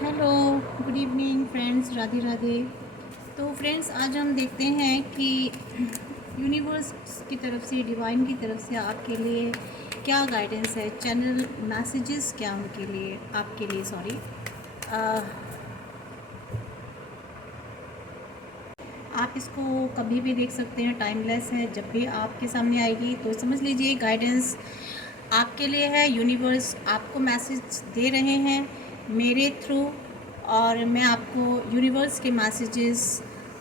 Hello, good evening friends, Radhe Radhe. तो friends, आज हम देखते हैं कि यूनिवर्स की तरफ से, डिवाइन की तरफ से आपके लिए क्या गाइडेंस है, चैनल मैसेजेस क्या उनके लिए, आपके लिए सॉरी। आप इसको कभी भी देख सकते हैं, टाइमलेस है। जब भी आपके सामने आएगी तो समझ लीजिए गाइडेंस आपके लिए है। यूनिवर्स आपको मैसेज दे रहे हैं मेरे थ्रू, और मैं आपको यूनिवर्स के मैसेजेस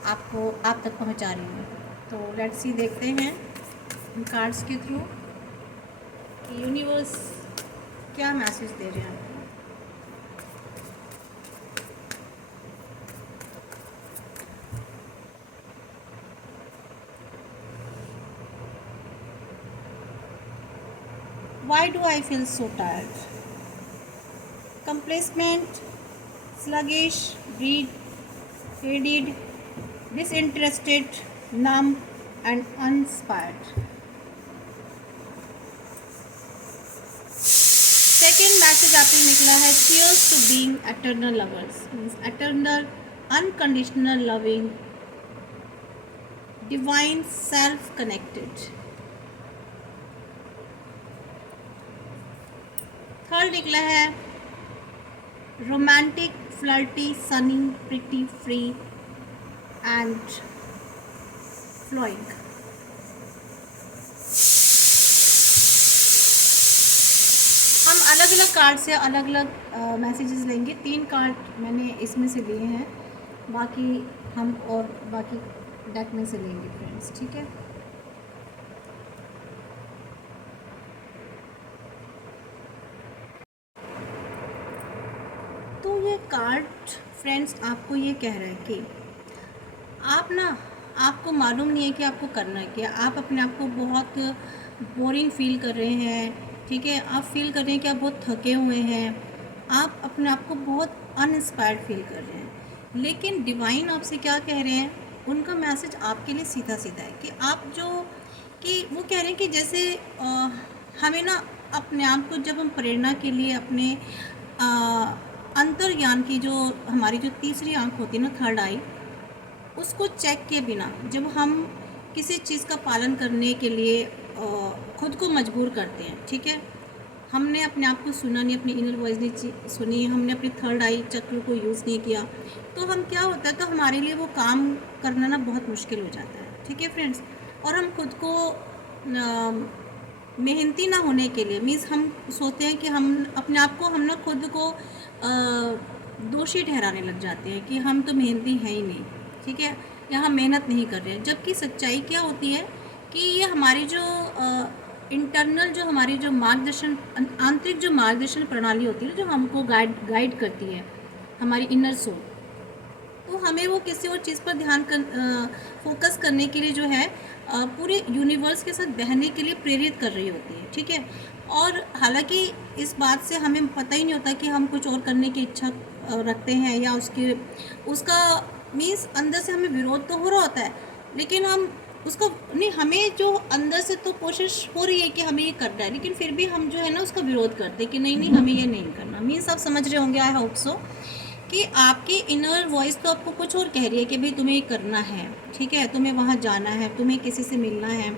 आपको आप तक पहुंचा रही हूँ। तो लेट्स सी, देखते हैं कार्ड्स के थ्रू कि यूनिवर्स क्या मैसेज दे रहे हैं आपको। Why do I feel so tired? Complacent, sluggish, greedy, disinterested, numb and uninspired. Second message आपको निकला है, cheers to being eternal lovers, means eternal, unconditional loving, divine, self connected. Third निकला है romantic, flirty, sunny, pretty, free and flowing. हम अलग अलग card से अलग अलग मैसेजेस लेंगे। 3 कार्ड मैंने इसमें से लिए हैं, बाकी हम और बाकी डेक में से लेंगे फ्रेंड्स, ठीक है। तो ये कार्ड फ्रेंड्स आपको ये कह रहा है कि आप ना, आपको मालूम नहीं है कि आपको करना क्या। आप अपने आप को बहुत बोरिंग फील कर रहे हैं, ठीक है। आप फील कर रहे हैं कि आप बहुत थके हुए हैं, आप अपने आप को बहुत अनइंस्पायर्ड फील कर रहे हैं। लेकिन डिवाइन आपसे क्या कह रहे हैं, उनका मैसेज आपके लिए सीधा सीधा है कि आप जो, कि वो कह रहे हैं कि जैसे हमें ना अपने आप को, जब हम प्रेरणा के लिए अपने अंतर्ज्ञान की जो हमारी जो तीसरी आंख होती है ना, थर्ड आई, उसको चेक किए बिना जब हम किसी चीज़ का पालन करने के लिए खुद को मजबूर करते हैं, ठीक है। हमने अपने आप को सुना नहीं, अपनी इनर वॉइस नहीं सुनी, हमने अपनी थर्ड आई चक्र को यूज़ नहीं किया, तो हम क्या होता है, तो हमारे लिए वो काम करना ना बहुत मुश्किल हो जाता है, ठीक है फ्रेंड्स। और हम खुद को मेहनती ना होने के लिए, मीन्स हम सोचते हैं कि हम अपने आप को, हम ना खुद को दोषी ठहराने लग जाते हैं कि हम तो मेहनती हैं ही नहीं, ठीक है, या हम मेहनत नहीं कर रहे हैं। जबकि सच्चाई क्या होती है कि ये हमारी जो इंटरनल, जो हमारी जो मार्गदर्शन, आंतरिक जो मार्गदर्शन प्रणाली होती है, जो हमको गाइड करती है, हमारी इनर सोल, तो हमें वो किसी और चीज़ पर ध्यान फोकस करने के लिए जो है पूरे यूनिवर्स के साथ बहने के लिए प्रेरित कर रही होती है, ठीक है। और हालांकि इस बात से हमें पता ही नहीं होता कि हम कुछ और करने की इच्छा रखते हैं, या उसका मीन्स अंदर से हमें विरोध तो हो रहा होता है, लेकिन हम उसको नहीं, हमें जो अंदर से तो कोशिश हो रही है कि हमें ये करना है, लेकिन फिर भी हम जो है ना उसका विरोध करते हैं कि नहीं नहीं, हमें ये नहीं करना। मीन्स आप समझ रहे होंगे, आई होप सो, कि आपकी इनर वॉइस तो आपको कुछ और कह रही है कि भाई तुम्हें ये करना है, ठीक है, तुम्हें वहाँ जाना है, तुम्हें किसी से मिलना है,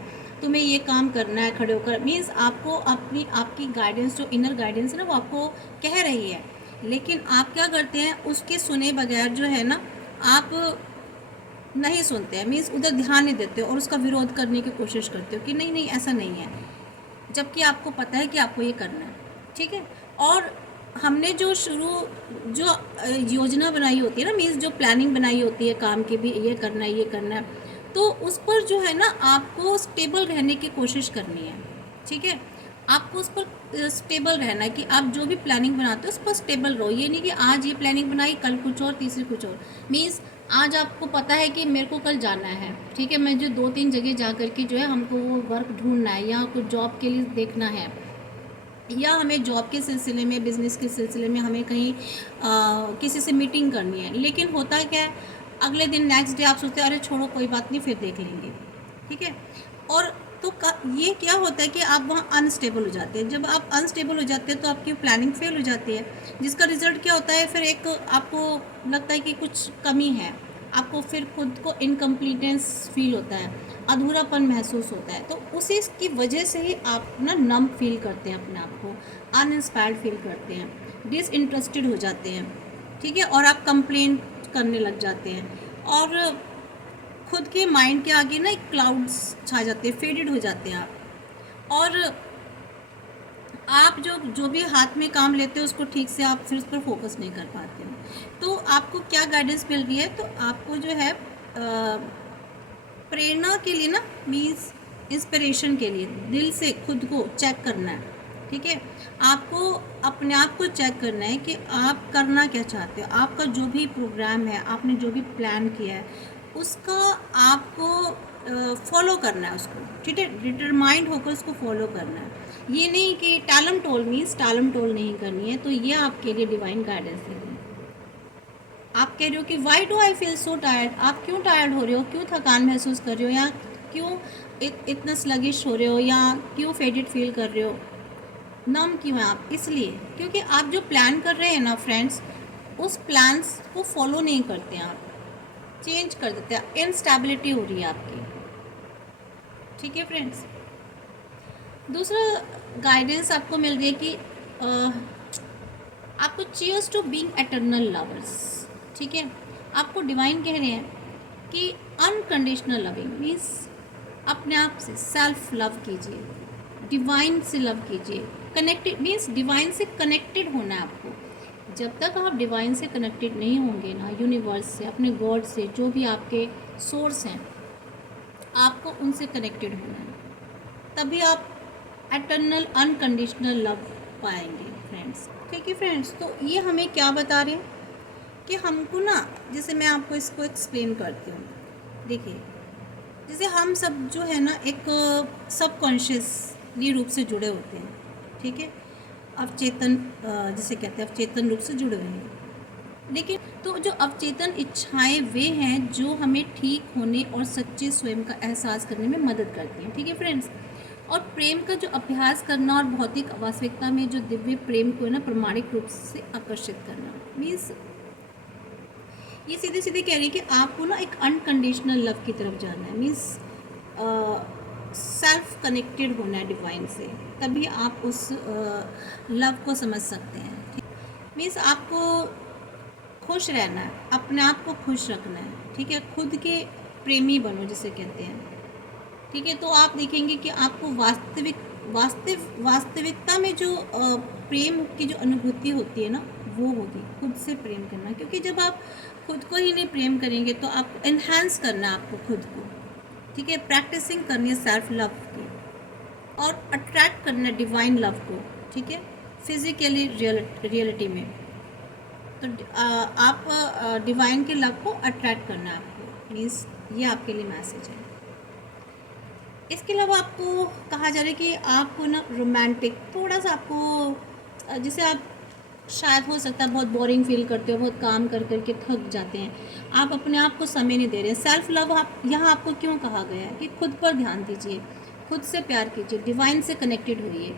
तुम्हें ये काम करना है खड़े होकर। मीन्स आपको अपनी, आपकी गाइडेंस, जो इनर गाइडेंस है ना, वो आपको कह रही है, लेकिन आप क्या करते हैं, उसके सुने बगैर जो है ना, आप नहीं सुनते हैं, मीन्स उधर ध्यान नहीं देते हो और उसका विरोध करने की कोशिश करते हो कि नहीं नहीं ऐसा नहीं है, जबकि आपको पता है कि आपको ये करना है, ठीक है। और हमने जो जो योजना बनाई होती है ना, मीन्स जो प्लानिंग बनाई होती है काम की भी, ये करना है, ये करना है, तो उस पर जो है ना आपको स्टेबल रहने की कोशिश करनी है, ठीक है। आपको उस पर स्टेबल रहना है कि आप जो भी प्लानिंग बनाते हो उस पर स्टेबल रहो। ये नहीं कि आज ये प्लानिंग बनाई, कल कुछ और, तीसरी कुछ और। मीन्स आज आपको पता है कि मेरे को कल जाना है, ठीक है, मैं जो 2-3 जगह जा कर के जो है हमको वो वर्क ढूंढना है, या कुछ जॉब के लिए देखना है, या हमें जॉब के सिलसिले में, बिज़नेस के सिलसिले में हमें कहीं किसी से मीटिंग करनी है। लेकिन होता क्या है, अगले दिन नेक्स्ट डे आप सोचते हैं अरे छोड़ो कोई बात नहीं, फिर देख लेंगे, ठीक है। और तो ये क्या होता है कि आप वहाँ अनस्टेबल हो जाते हैं। जब आप अनस्टेबल हो जाते हैं तो आपकी प्लानिंग फेल हो जाती है, जिसका रिजल्ट क्या होता है, फिर एक आपको लगता है कि कुछ कमी है, आपको फिर खुद को इनकम्प्लीटेंस फील होता है, अधूरापन महसूस होता है। तो उसी की वजह से ही आप ना नम फील करते हैं, अपने आप को अनइंस्पायर्ड फील करते हैं, डिसइंटरेस्टेड हो जाते हैं, ठीक है, और आप कंप्लेन करने लग जाते हैं, और खुद के माइंड के आगे ना एक क्लाउड्स छा जाते हैं, फेडेड हो जाते हैं आप। और आप जो जो भी हाथ में काम लेते हो उसको ठीक से आप फिर उस पर फोकस नहीं कर पाते हो। तो आपको क्या गाइडेंस मिल रही है, तो आपको जो है प्रेरणा के लिए ना, मीन्स इंस्पिरेशन के लिए दिल से खुद को चेक करना है, ठीक है। आपको अपने आप को चेक करना है कि आप करना क्या चाहते हो, आपका जो भी प्रोग्राम है, आपने जो भी प्लान किया है, उसका आपको फॉलो करना है उसको, ठीक है, डिटरमाइंड होकर उसको फॉलो करना है। ये नहीं कि टालम टोल, मीन्स टालम टोल नहीं करनी है। तो ये आपके लिए डिवाइन गाइडेंस है। आप कह रहे हो कि why do I feel so tired, आप क्यों टायर्ड हो रहे हो, क्यों थकान महसूस कर रहे हो, या क्यों इतना स्लगिश हो रहे हो, या क्यों फेडेड फील कर रहे हो, नम क्यों है आप, इसलिए क्योंकि आप जो प्लान कर रहे हैं ना फ्रेंड्स, उस प्लान्स को फॉलो नहीं करते हैं, आप चेंज कर देते हैं, इनस्टेबिलिटी हो रही है आपकी, ठीक है फ्रेंड्स। दूसरा गाइडेंस आपको मिल रही है कि आपको cheers to being eternal lovers, ठीक है। आपको डिवाइन कह रहे हैं कि अनकंडीशनल लविंग मीन्स अपने आप से सेल्फ लव कीजिए, डिवाइन से लव कीजिए, कनेक्टेड मीन्स डिवाइन से कनेक्टेड होना है आपको। जब तक आप डिवाइन से कनेक्टेड नहीं होंगे ना, यूनिवर्स से, अपने गॉड से, जो भी आपके सोर्स हैं, आपको उनसे कनेक्टेड होना है, तभी आप एटर्नल अनकंडीशनल लव पाएंगे फ्रेंड्स, ठीक है फ्रेंड्स। तो ये हमें क्या बता रहे हैं कि हमको ना, जैसे मैं आपको इसको एक्सप्लेन करती हूँ, देखिए, जैसे हम सब जो है ना एक सबकॉन्शियसली रूप से जुड़े होते हैं, ठीक है, अवचेतन जिसे कहते हैं अवचेतन रूप से जुड़े हुए हैं। लेकिन तो जो अवचेतन इच्छाएं वे हैं जो हमें ठीक होने और सच्चे स्वयं का एहसास करने में मदद करती हैं, ठीक है फ्रेंड्स। और प्रेम का जो अभ्यास करना और भौतिक वास्तविकता में जो दिव्य प्रेम को है ना प्रामाणिक रूप से आकर्षित करना, मीन्स ये सीधे सीधे कह रही है कि आपको ना एक अनकंडीशनल लव की तरफ जाना है, मीन्स सेल्फ कनेक्टेड होना है डिवाइन से, तभी आप उस लव को समझ सकते हैं। मीन्स आपको खुश रहना है, अपने आप को खुश रखना है, ठीक है, खुद के प्रेमी बनो जिसे कहते हैं, ठीक है। तो आप देखेंगे कि आपको वास्तविकता में जो प्रेम की जो अनुभूति होती है ना, वो होगी खुद से प्रेम करना। क्योंकि जब आप खुद को ही नहीं प्रेम करेंगे तो आप इन्हांस करना है आपको खुद को, ठीक है, प्रैक्टिसिंग करनी है सेल्फ लव की, और अट्रैक्ट करना है डिवाइन लव को, ठीक है, फिजिकली रियलिटी में। तो आप डिवाइन के लव को अट्रैक्ट करना है आपको, मीन्स ये आपके लिए मैसेज है। इसके अलावा आपको कहा जा रहा है कि आपको ना रोमांटिक थोड़ा सा आपको, जैसे आप शायद हो सकता है बहुत बोरिंग फील करते हो, बहुत काम कर करके थक जाते हैं, आप अपने आप को समय नहीं दे रहे हैं। सेल्फ लव आप यहाँ आपको क्यों कहा गया है कि खुद पर ध्यान दीजिए, खुद से प्यार कीजिए, डिवाइन से कनेक्टेड होइए।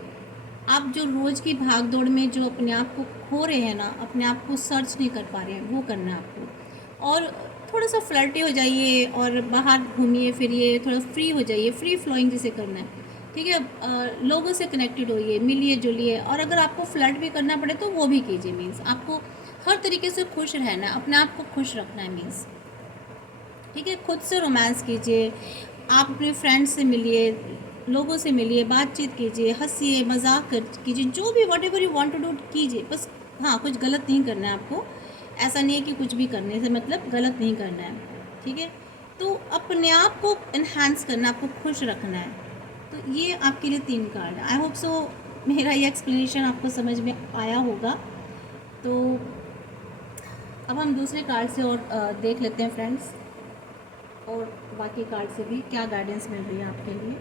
आप जो रोज़ की भाग दौड़ में जो अपने आप को खो रहे हैं ना, अपने आप को सर्च नहीं कर पा रहे हैं, वो करना है आपको। और थोड़ा सा फ्लर्टी हो जाइए और बाहर घूमिए फिरिए, थोड़ा फ्री हो जाइए, फ्री फ्लोइंग जिसे करना है, ठीक है। लोगों से कनेक्टेड होइए, मिलिए जुलिए, और अगर आपको फ्लर्ट भी करना पड़े तो वो भी कीजिए। मीन्स आपको हर तरीके से खुश रहना है, अपने आप को खुश रखना है, मीन्स ठीक है। खुद से रोमांस कीजिए, आप अपने फ्रेंड्स से मिलिए, लोगों से मिलिए, बातचीत कीजिए, हंसिए, मजाक कीजिए, जो भी whatever you want to do कीजिए, बस हाँ कुछ गलत नहीं करना है आपको। ऐसा नहीं है कि कुछ भी करने से मतलब गलत नहीं करना है, ठीक है। तो अपने आप को इन्हांस करना, आपको खुश रखना है। तो ये आपके लिए 3 कार्ड है। आई होप सो मेरा ये एक्सप्लेनेशन आपको समझ में आया होगा। तो अब हम दूसरे कार्ड से और देख लेते हैं फ्रेंड्स, और बाकी कार्ड से भी क्या गाइडेंस मिल रही है आपके लिए।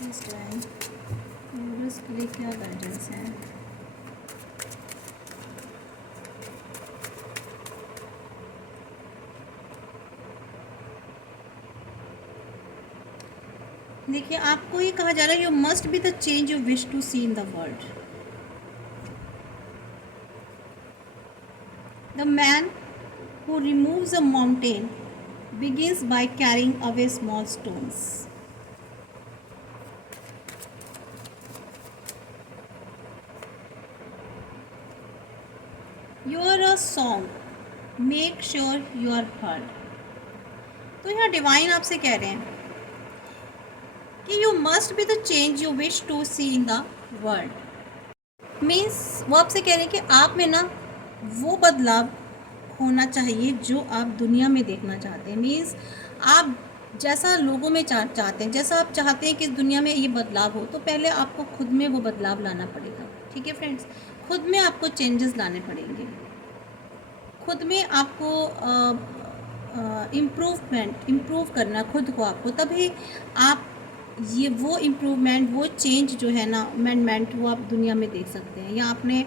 इस टाइम व्यूअर्स के लिए क्या गाइडेंस है? देखिए, आपको ये कहा जा रहा है you must be the change you wish to see in the world. The man who removes a mountain begins by carrying away small stones. You are a song, make sure you are heard. तो यहाँ divine आपसे कह रहे हैं कि you must be the change you wish to see in the world. Means वो आपसे कह रहे हैं कि आप में ना वो बदलाव होना चाहिए जो आप दुनिया में देखना चाहते हैं। मीन्स आप जैसा लोगों में चाहते हैं, जैसा आप चाहते हैं कि इस दुनिया में ये बदलाव हो, तो पहले आपको खुद में वो बदलाव लाना पड़ेगा। ठीक है फ्रेंड्स, खुद में आपको चेंजेस लाने पड़ेंगे, खुद में आपको इम्प्रूव करना खुद को आपको, तभी आप ये वो इम्प्रूवमेंट, वो चेंज जो है ना, अमेंडमेंट, वो आप दुनिया में देख सकते हैं या अपने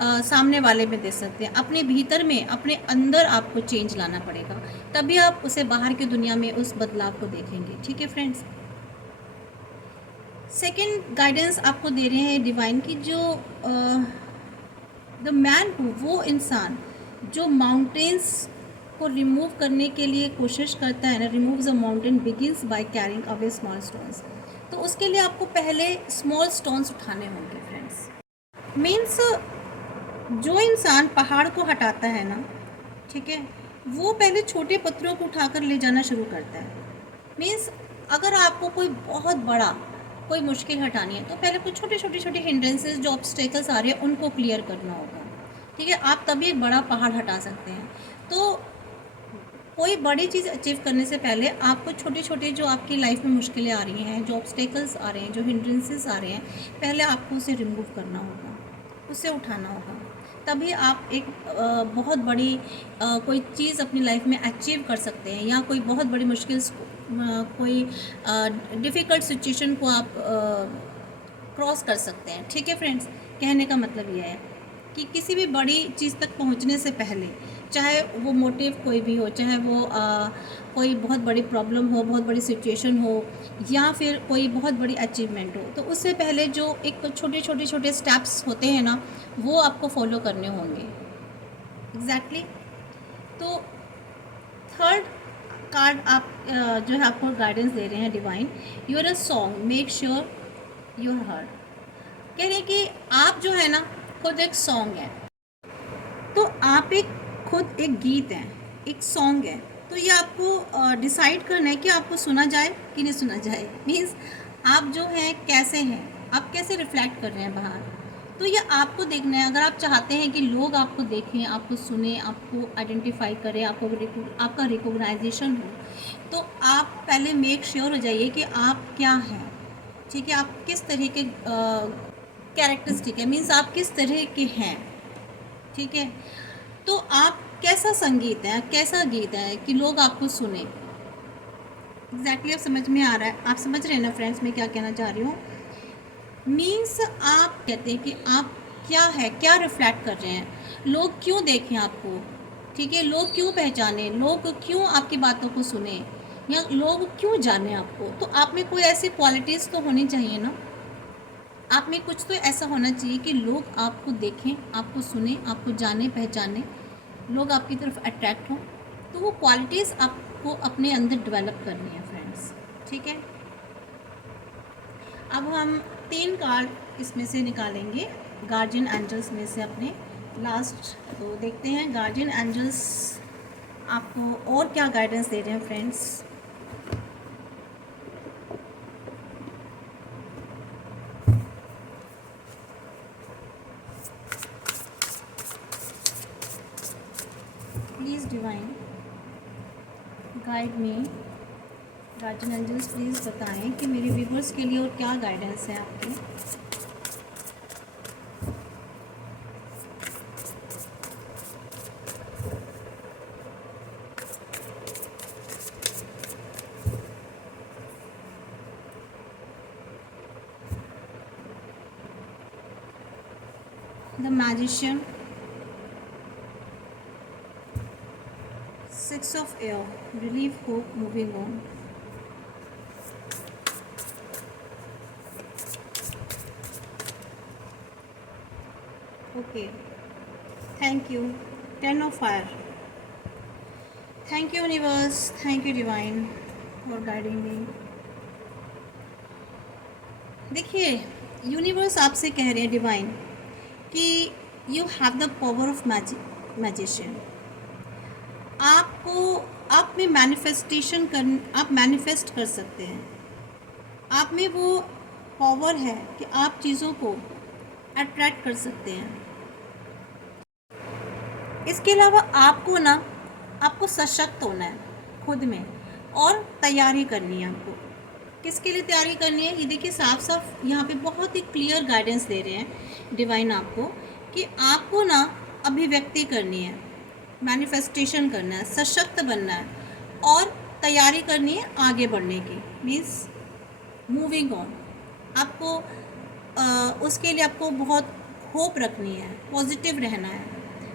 सामने वाले में देख सकते हैं। अपने भीतर में, अपने अंदर आपको चेंज लाना पड़ेगा, तभी आप उसे बाहर की दुनिया में उस बदलाव को देखेंगे। ठीक है फ्रेंड्स, सेकंड गाइडेंस आपको दे रहे हैं डिवाइन की, जो द मैन, वो इंसान जो माउंटेन्स को रिमूव करने के लिए कोशिश करता है ना, remove the mountain begins by carrying away small stones. तो उसके लिए आपको पहले स्मॉल स्टोन्स उठाने होंगे फ्रेंड्स। मीन्स जो इंसान पहाड़ को हटाता है ना, ठीक है, वो पहले छोटे पत्थरों को उठाकर ले जाना शुरू करता है। मीन्स अगर आपको कोई बहुत बड़ा कोई मुश्किल हटानी है, तो पहले कुछ छोटे हिंड्रेंसेस जो ऑब्स्टेकल्स आ रहे हैं उनको क्लियर करना होगा। ठीक है, आप तभी एक बड़ा पहाड़ हटा सकते हैं। तो कोई बड़ी चीज़ अचीव करने से पहले आपको छोटे जो आपकी लाइफ में मुश्किलें आ रही हैं, जो ऑब्स्टेकल्स आ रहे हैं, जो हिंड्रेंसेस आ रहे हैं, पहले आपको उसे रिमूव करना होगा, उसे उठाना होगा, तभी आप एक बहुत बड़ी कोई चीज़ अपनी लाइफ में अचीव कर सकते हैं, या कोई बहुत बड़ी मुश्किल, कोई डिफ़िकल्ट सिचुएशन को आप क्रॉस कर सकते हैं। ठीक है फ्रेंड्स, कहने का मतलब यह है कि किसी भी बड़ी चीज़ तक पहुंचने से पहले, चाहे वो मोटिव कोई भी हो, चाहे वो कोई बहुत बड़ी प्रॉब्लम हो, बहुत बड़ी सिचुएशन हो, या फिर कोई बहुत बड़ी अचीवमेंट हो, तो उससे पहले जो एक छोटे स्टेप्स होते हैं ना, वो आपको फॉलो करने होंगे। एग्जैक्टली। तो थर्ड कार्ड आप जो है आपको गाइडेंस दे रहे हैं divine, you are a song, make sure you are heard. कह रहे हैं कि आप जो है ना खुद एक सॉन्ग है, तो आप खुद एक गीत है, एक सॉन्ग है। तो ये आपको डिसाइड करना है कि आपको सुना जाए कि नहीं सुना जाए। मीन्स आप जो हैं कैसे हैं, आप कैसे रिफ्लेक्ट कर रहे हैं बाहर, तो ये आपको देखना है। अगर आप चाहते हैं कि लोग आपको देखें, आपको सुने, आपको आइडेंटिफाई करें, आपका रिकॉग्नाइजेशन हो, तो आप पहले मेक श्योर हो जाइए कि आप क्या हैं। ठीक है, आप किस तरह के कैरेक्टरिस्टिक है, मीन्स आप किस तरह के हैं। ठीक है, तो आप कैसा संगीत है, कैसा गीत है कि लोग आपको सुने। एग्जैक्टली, आप समझ में आ रहा है, आप समझ रहे हैं ना फ्रेंड्स मैं क्या कहना चाह रही हूँ। मीन्स आप कहते हैं कि आप क्या है, क्या रिफ्लेक्ट कर रहे हैं, लोग क्यों देखें आपको। ठीक है, लोग क्यों पहचाने, लोग क्यों आपकी बातों को सुने, या लोग क्यों जाने आपको। तो आप में कोई ऐसी क्वालिटीज़ तो होनी चाहिए ना, आप में कुछ तो ऐसा होना चाहिए कि लोग आपको देखें, आपको सुने, आपको जाने पहचाने, लोग आपकी तरफ अट्रैक्ट हों। तो वो क्वालिटीज़ आपको अपने अंदर डेवलप करनी है फ्रेंड्स। ठीक है, अब हम 3 कार्ड इसमें से निकालेंगे, गार्जियन एंजल्स में से अपने लास्ट। तो देखते हैं गार्जियन एंजल्स आपको और क्या गाइडेंस दे रहे हैं friends. Please divine guide me, guardian angels please बताएं कि मेरे व्यूवर्स के लिए और क्या गाइडेंस है आपके। The magician, 6 of air, relief, hope, moving on. Okay, thank you. 10 of fire. Thank you universe, thank you divine for guiding me. देखिए, यूनिवर्स आपसे कह रहे हैं डिवाइन कि you have the power of magician. आपको आप में मैनिफेस्टेशन कर आप मैनिफेस्ट कर सकते हैं। आप में वो पावर है कि आप चीज़ों को अट्रैक्ट कर सकते हैं। इसके अलावा आपको ना आपको सशक्त होना है खुद में, और तैयारी करनी है आपको। किसके लिए तैयारी करनी है? ये देखिए साफ साफ यहाँ पे बहुत ही क्लियर गाइडेंस दे रहे हैं डिवाइन आपको कि आपको ना अभिव्यक्ति करनी है, मैनिफेस्टेशन करना है, सशक्त बनना है और तैयारी करनी है आगे बढ़ने की, मीन्स मूविंग ऑन। आपको उसके लिए आपको बहुत होप रखनी है, पॉजिटिव रहना है,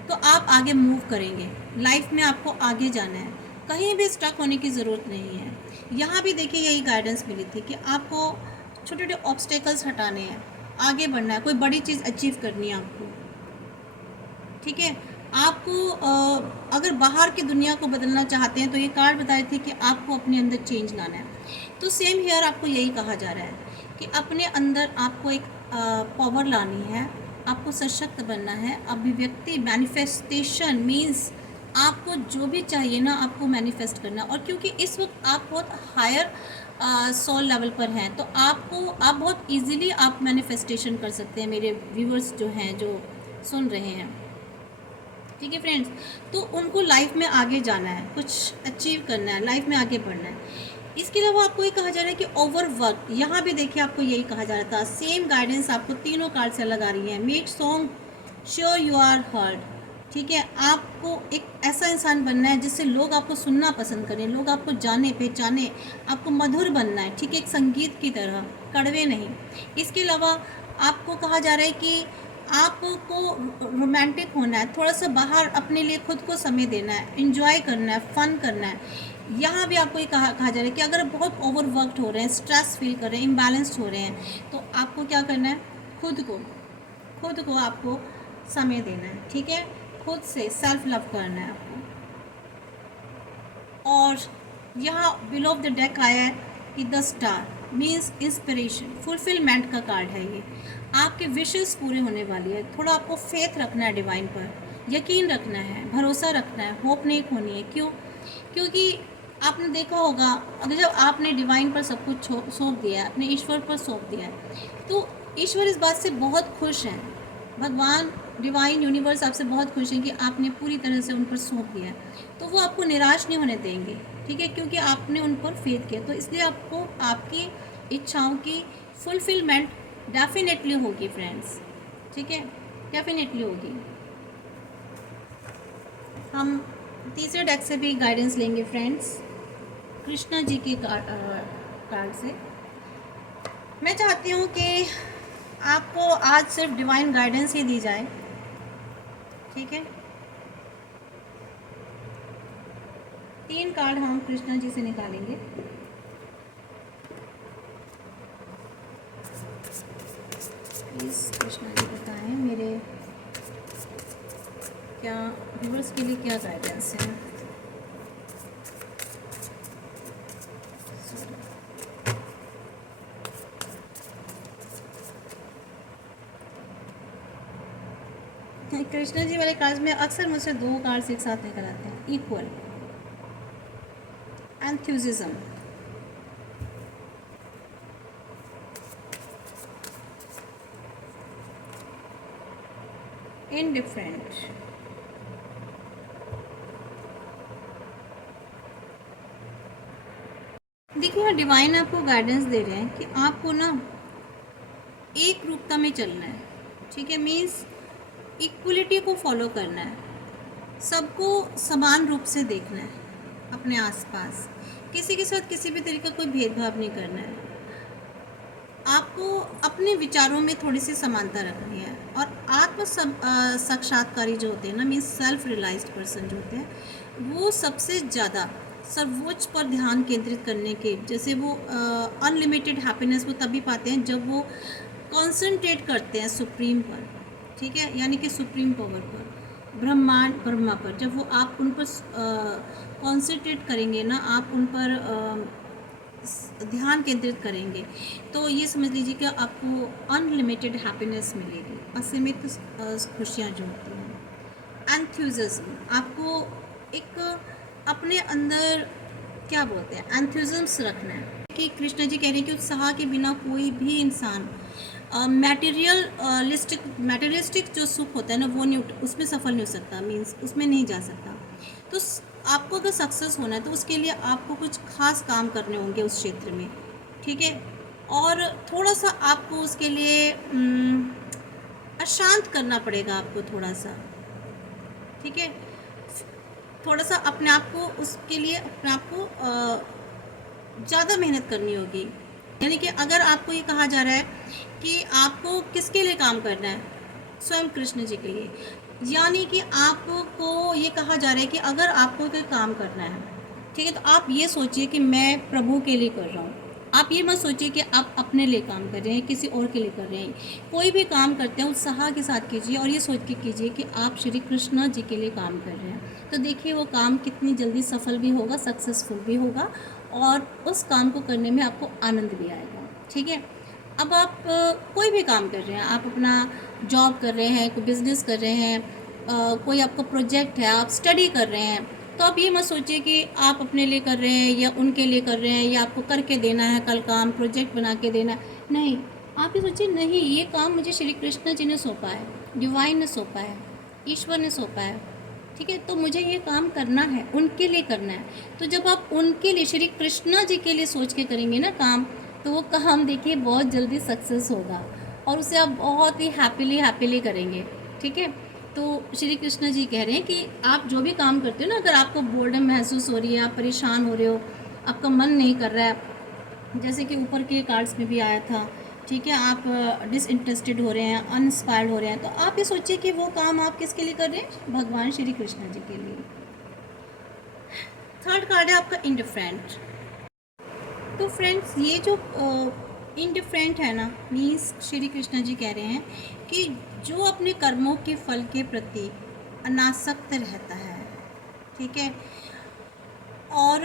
तो आप आगे मूव करेंगे। लाइफ में आपको आगे जाना है, कहीं भी स्टक होने की ज़रूरत नहीं है। यहाँ भी देखिए यही गाइडेंस मिली थी कि आपको छोटे छोटे ऑब्स्टेकल्स हटाने हैं, आगे बढ़ना है, कोई बड़ी चीज़ अचीव करनी है आपको। ठीक है, आपको अगर बाहर की दुनिया को बदलना चाहते हैं तो ये कार्ड बता रहे थे कि आपको अपने अंदर चेंज लाना है। तो सेम हियर आपको यही कहा जा रहा है कि अपने अंदर आपको एक पावर लानी है, आपको सशक्त बनना है। अभिव्यक्ति, मैनिफेस्टेशन मीन्स आपको जो भी चाहिए ना आपको मैनिफेस्ट करना। और क्योंकि इस वक्त आप बहुत हायर सोल लेवल पर हैं, तो आप बहुत इजीली आप मैनिफेस्टेशन कर सकते हैं। मेरे व्यूअर्स जो हैं, जो सुन रहे हैं, ठीक है फ्रेंड्स, तो उनको लाइफ में आगे जाना है, कुछ अचीव करना है, लाइफ में आगे बढ़ना है। इसके अलावा आपको ये कहा जा रहा है कि ओवरवर्क, यहाँ भी देखिए आपको यही कहा जा रहा था। सेम गाइडेंस आपको तीनों कार्ड से लगा रही है। Make song sure you are heard. ठीक है, आपको एक ऐसा इंसान बनना है जिससे लोग आपको सुनना पसंद करें, लोग आपको जाने पहचाने, आपको मधुर बनना है। ठीक है, एक संगीत की तरह, कड़वे नहीं। इसके अलावा आपको कहा जा रहा है कि आपको रोमांटिक होना है, थोड़ा सा बाहर अपने लिए खुद को समय देना है, एंजॉय करना है, फन करना है। यहाँ भी आपको ये कहा जा रहा है कि अगर बहुत ओवरवर्कड हो रहे हैं, स्ट्रेस फील कर रहे हैं, इम्बैलेंस्ड हो रहे हैं, तो आपको क्या करना है? खुद को आपको समय देना है। ठीक है, खुद से सेल्फ लव करना है आपको। और यहाँ बिलो ऑफ द डेक आया है कि the star means inspiration, fulfilment का कार्ड है ये। आपके विशेस पूरे होने वाली है। थोड़ा आपको फेथ रखना है डिवाइन पर, यकीन रखना है, भरोसा रखना है, होप नहीं खोनी है। क्योंकि आपने देखा होगा, अगर जब आपने डिवाइन पर सब कुछ सौंप दिया है, अपने ईश्वर पर सौंप दिया है, तो ईश्वर इस बात से बहुत खुश हैं। भगवान, डिवाइन, यूनिवर्स आपसे बहुत खुश हैं कि आपने पूरी तरह से उन पर सौंप दिया है, तो वो आपको निराश नहीं होने देंगे। ठीक है, क्योंकि आपने उन पर फेथ किया, तो इसलिए आपको आपकी इच्छाओं की फुलफिलमेंट डेफिनेटली होगी फ्रेंड्स। ठीक है, डेफिनेटली होगी। हम तीसरे डेक से भी गाइडेंस लेंगे फ्रेंड्स, कृष्णा जी के कार्ड से। मैं चाहती हूँ कि आपको आज सिर्फ डिवाइन गाइडेंस ही दी जाए। ठीक है, 3 कार्ड हम कृष्णा जी से निकालेंगे। प्लीज़ कृष्णा जी बताएं मेरे क्या व्यूअर्स के लिए क्या गाइडेंस है। कृष्णा जी वाले कार्ड्स में अक्सर मुझसे 2 कार्ड्स एक साथ लेकर आते हैं। Equal, enthusiasm, indifferent. देखिए डिवाइन आपको गाइडेंस दे रहे हैं कि आपको ना एक रूपता में चलना है। ठीक है, मीन्स इक्वलिटी को फॉलो करना है, सबको समान रूप से देखना है अपने आसपास, किसी के साथ किसी भी तरीके का कोई भेदभाव नहीं करना है। आपको अपने विचारों में थोड़ी सी समानता रखनी है। और साक्षात्कारी जो होते हैं ना, मीन्स सेल्फ रियलाइज्ड पर्सन जो होते हैं, वो सबसे ज़्यादा सर्वोच्च पर ध्यान केंद्रित करने के, जैसे वो अनलिमिटेड हैप्पीनेस वो तभी पाते हैं जब वो कॉन्सेंट्रेट करते हैं सुप्रीम पर, ठीक है, यानी कि सुप्रीम पावर पर, ब्रह्मांड ब्रह्मा पर। जब वो आप उन पर कॉन्सेंट्रेट करेंगे ना, आप उन पर ध्यान केंद्रित करेंगे, तो ये समझ लीजिए कि आपको अनलिमिटेड हैप्पीनेस मिलेगी, असीमित खुशियाँ जो होती हैं। एंथुसिज्म, आपको एक अपने अंदर क्या बोलते हैं, एंथुसिज्म रखना है कि कृष्ण जी कह रहे हैं कि उत्साह के बिना कोई भी इंसान मटेरियलिस्टिक जो सुख होता है ना, वो नहीं, उसमें सफल नहीं हो सकता, मीन्स उसमें नहीं जा सकता। तो आपको अगर सक्सेस होना है तो उसके लिए आपको कुछ खास काम करने होंगे उस क्षेत्र में, ठीक है। और थोड़ा सा आपको उसके लिए अशांत करना पड़ेगा आपको थोड़ा सा, ठीक है। थोड़ा सा अपने आप को उसके लिए अपने आप को ज़्यादा मेहनत करनी होगी। यानी कि अगर आपको ये कहा जा रहा है कि आपको किसके लिए काम करना है, स्वयं कृष्ण जी के लिए, यानी कि आपको ये कहा जा रहा है कि अगर आपको कोई काम करना है, ठीक है, तो आप ये सोचिए कि मैं प्रभु के लिए कर रहा हूँ। आप ये मत सोचिए कि आप अपने लिए काम कर रहे हैं, किसी और के लिए कर रहे हैं। कोई भी काम करते हैं उत्साह के साथ कीजिए और ये सोच के कीजिए कि आप श्री कृष्ण जी के लिए काम कर रहे हैं। तो देखिए वो काम कितनी जल्दी सफल भी होगा, सक्सेसफुल भी होगा, और उस काम को करने में आपको आनंद भी आएगा, ठीक है। अब आप कोई भी काम कर रहे हैं, आप अपना जॉब कर रहे हैं, कोई बिज़नेस कर रहे हैं, कोई आपका प्रोजेक्ट है, आप स्टडी कर रहे हैं, तो आप ये मत सोचिए कि आप अपने लिए कर रहे हैं या उनके लिए कर रहे हैं या आपको करके देना है कल काम, प्रोजेक्ट बना के देना है। नहीं, आप ये सोचिए नहीं, ये काम मुझे श्री कृष्ण जी ने सौंपा है, डिवाइन ने सौंपा है, ईश्वर ने सौंपा है, ठीक है, तो मुझे ये काम करना है, उनके लिए करना है। तो जब आप उनके लिए, श्री कृष्ण जी के लिए सोच के करेंगे ना काम, तो वो काम देखिए बहुत जल्दी सक्सेस होगा और उसे आप बहुत ही हैप्पीली करेंगे, ठीक है। तो श्री कृष्ण जी कह रहे हैं कि आप जो भी काम करते हो ना, अगर आपको बोर्डम महसूस हो रही है, आप परेशान हो रहे हो, आपका मन नहीं कर रहा है, जैसे कि ऊपर के कार्ड्स में भी आया था, ठीक है, आप डिसइंटरेस्टेड हो रहे हैं, अनइंस्पायर्ड हो रहे हैं, तो आप ये सोचिए कि वो काम आप किसके लिए कर रहे हैं, भगवान श्री कृष्ण जी के लिए। थर्ड कार्ड है आपका इंडिफरेंट। तो फ्रेंड्स ये जो इनडिफरेंट है ना, मीन्स श्री कृष्ण जी कह रहे हैं कि जो अपने कर्मों के फल के प्रति अनासक्त रहता है, ठीक है, और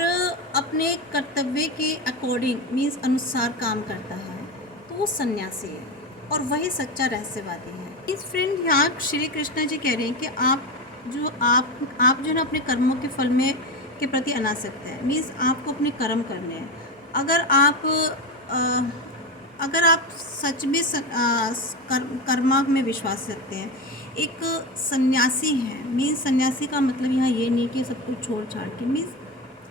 अपने कर्तव्य के अकॉर्डिंग मीन्स अनुसार काम करता है, तो वो सन्यासी है और वही सच्चा रहस्यवादी है। इस फ्रेंड यहाँ श्री कृष्ण जी कह रहे हैं कि आप जो ना अपने कर्मों के फल में के प्रति अनासक्त है, मीन्स आपको अपने कर्म करने हैं। अगर आप सच में कर्मा में विश्वास रखते हैं, एक सन्यासी हैं, मीन्स सन्यासी का मतलब यहाँ ये नहीं कि सब कुछ छोड़ छाड़ के, मीन्स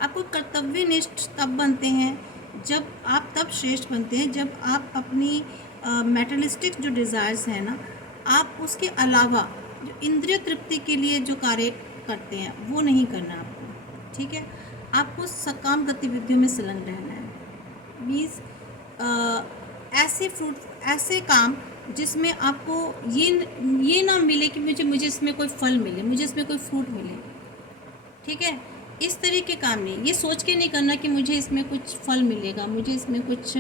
आपको कर्तव्यनिष्ठ तब बनते हैं जब आप, तब श्रेष्ठ बनते हैं जब आप अपनी मेटलिस्टिक जो डिज़ायर्स हैं ना, आप उसके अलावा जो इंद्रिय तृप्ति के लिए जो कार्य करते हैं वो नहीं करना आपको, ठीक है। आपको सकाम गतिविधियों में संलग्न रहना है, मीन्स ऐसे काम जिसमें आपको ये ना मिले कि मुझे इसमें कोई फल मिले, मुझे इसमें कोई फ्रूट मिले, ठीक है। इस तरह के काम नहीं, ये सोच के नहीं करना कि मुझे इसमें कुछ फल मिलेगा, मुझे इसमें कुछ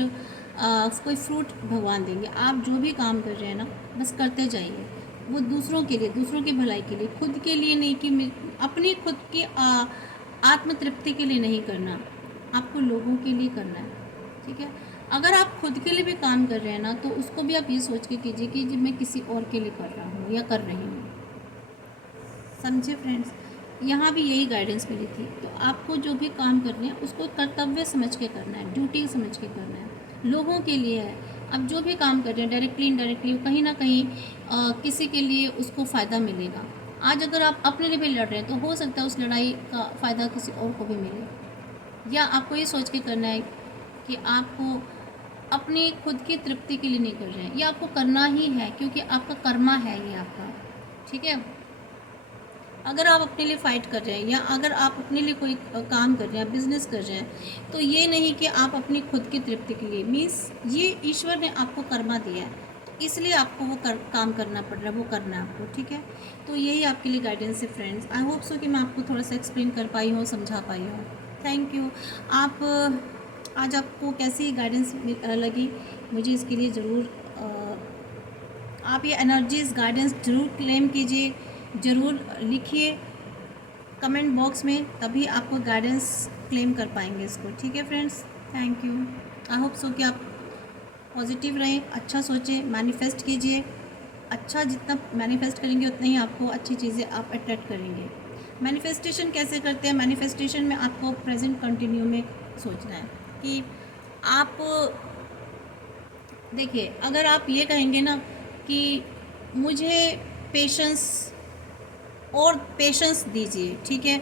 कोई फ्रूट भगवान देंगे। आप जो भी काम कर रहे हैं ना, बस करते जाइए, वो दूसरों के लिए, दूसरों की भलाई के लिए, खुद के लिए नहीं कि अपनी खुद की आत्म तृप्ति के लिए नहीं करना, आपको लोगों के लिए करना है, ठीक है। अगर आप खुद के लिए भी काम कर रहे हैं ना, तो उसको भी आप ये सोच के कीजिए कि जी मैं किसी और के लिए कर रहा हूँ या कर रही हूँ, समझे फ्रेंड्स। यहाँ भी यही गाइडेंस मिली थी। तो आपको जो भी काम करने हैं उसको कर्तव्य समझ के करना है, ड्यूटी समझ के करना है, लोगों के लिए है। अब जो भी काम कर रहे हैं डायरेक्टली इनडायरेक्टली कहीं ना कहीं किसी के लिए उसको फ़ायदा मिलेगा। आज अगर आप अपने लिए भी लड़ रहे हैं तो हो सकता है उस लड़ाई का फ़ायदा किसी और को भी मिले। या आपको ये सोच के करना है कि आपको अपनी खुद की तृप्ति के लिए नहीं कर रहे हैं, ये आपको करना ही है क्योंकि आपका कर्मा है ये आपका, ठीक है। अगर आप अपने लिए फ़ाइट कर रहे हैं या अगर आप अपने लिए कोई काम कर रहे हैं, बिज़नेस कर रहे हैं, तो ये नहीं कि आप अपनी खुद की तृप्ति के लिए, मीन्स ये ईश्वर ने आपको कर्मा दिया है, तो इसलिए आपको वो काम करना पड़ रहा है, वो करना है आपको, ठीक है। तो यही आपके लिए गाइडेंस है फ्रेंड्स। आई होप सो कि मैं आपको थोड़ा सा एक्सप्लेन कर पाई हूँ, समझा पाई हूँ। Thank you. आप आज आपको कैसी गाइडेंस लगी, मुझे इसके लिए ज़रूर आप ये एनर्जीज गाइडेंस ज़रूर क्लेम कीजिए, ज़रूर लिखिए कमेंट बॉक्स में, तभी आपको गाइडेंस क्लेम कर पाएंगे इसको, ठीक है friends. Thank you. I hope so कि आप पॉजिटिव रहें, अच्छा सोचें, मैनिफेस्ट कीजिए। अच्छा जितना मैनिफेस्ट करेंगे उतना ही आपको अच्छी चीज़ें आप अट्रैक्ट करेंगे। मैनिफेस्टेशन कैसे करते हैं? मैनिफेस्टेशन में आपको प्रेजेंट कंटिन्यू में सोचना है कि आप देखिए, अगर आप ये कहेंगे ना कि मुझे पेशेंस और पेशेंस दीजिए, ठीक है,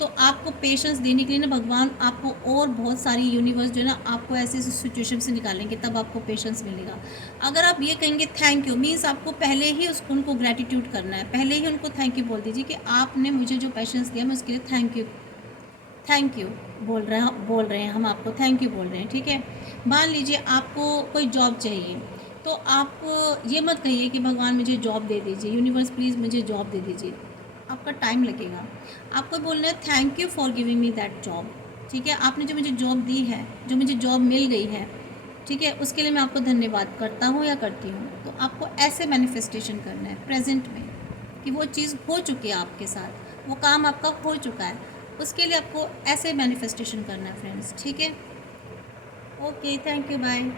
तो आपको पेशेंस देने के लिए ना भगवान आपको और बहुत सारी यूनिवर्स जो है ना आपको ऐसे सिचुएशन से निकालेंगे, तब आपको पेशेंस मिलेगा। अगर आप ये कहेंगे थैंक यू, मीन्स आपको पहले ही उनको ग्रैटिट्यूड करना है, पहले ही उनको थैंक यू बोल दीजिए कि आपने मुझे जो पेशेंस दिया मैं उसके लिए थैंक यू बोल रहे हैं, हम आपको थैंक यू बोल रहे हैं, ठीक है। मान लीजिए आपको कोई जॉब चाहिए, तो आप ये मत कहिए कि भगवान मुझे जॉब दे दीजिए, यूनिवर्स प्लीज़ मुझे जॉब दे दीजिए, आपका टाइम लगेगा। आपको बोलना है thank you for giving me that job, ठीक है। आपने जो मुझे जॉब दी है, जो मुझे जॉब मिल गई है, ठीक है, उसके लिए मैं आपको धन्यवाद करता हूँ या करती हूँ। तो आपको ऐसे मैनिफेस्टेशन करना है प्रेजेंट में कि वो चीज़ हो चुकी है आपके साथ, वो काम आपका हो चुका है, उसके लिए आपको ऐसे मैनिफेस्टेशन करना है फ्रेंड्स, ठीक है। Okay, thank you, bye.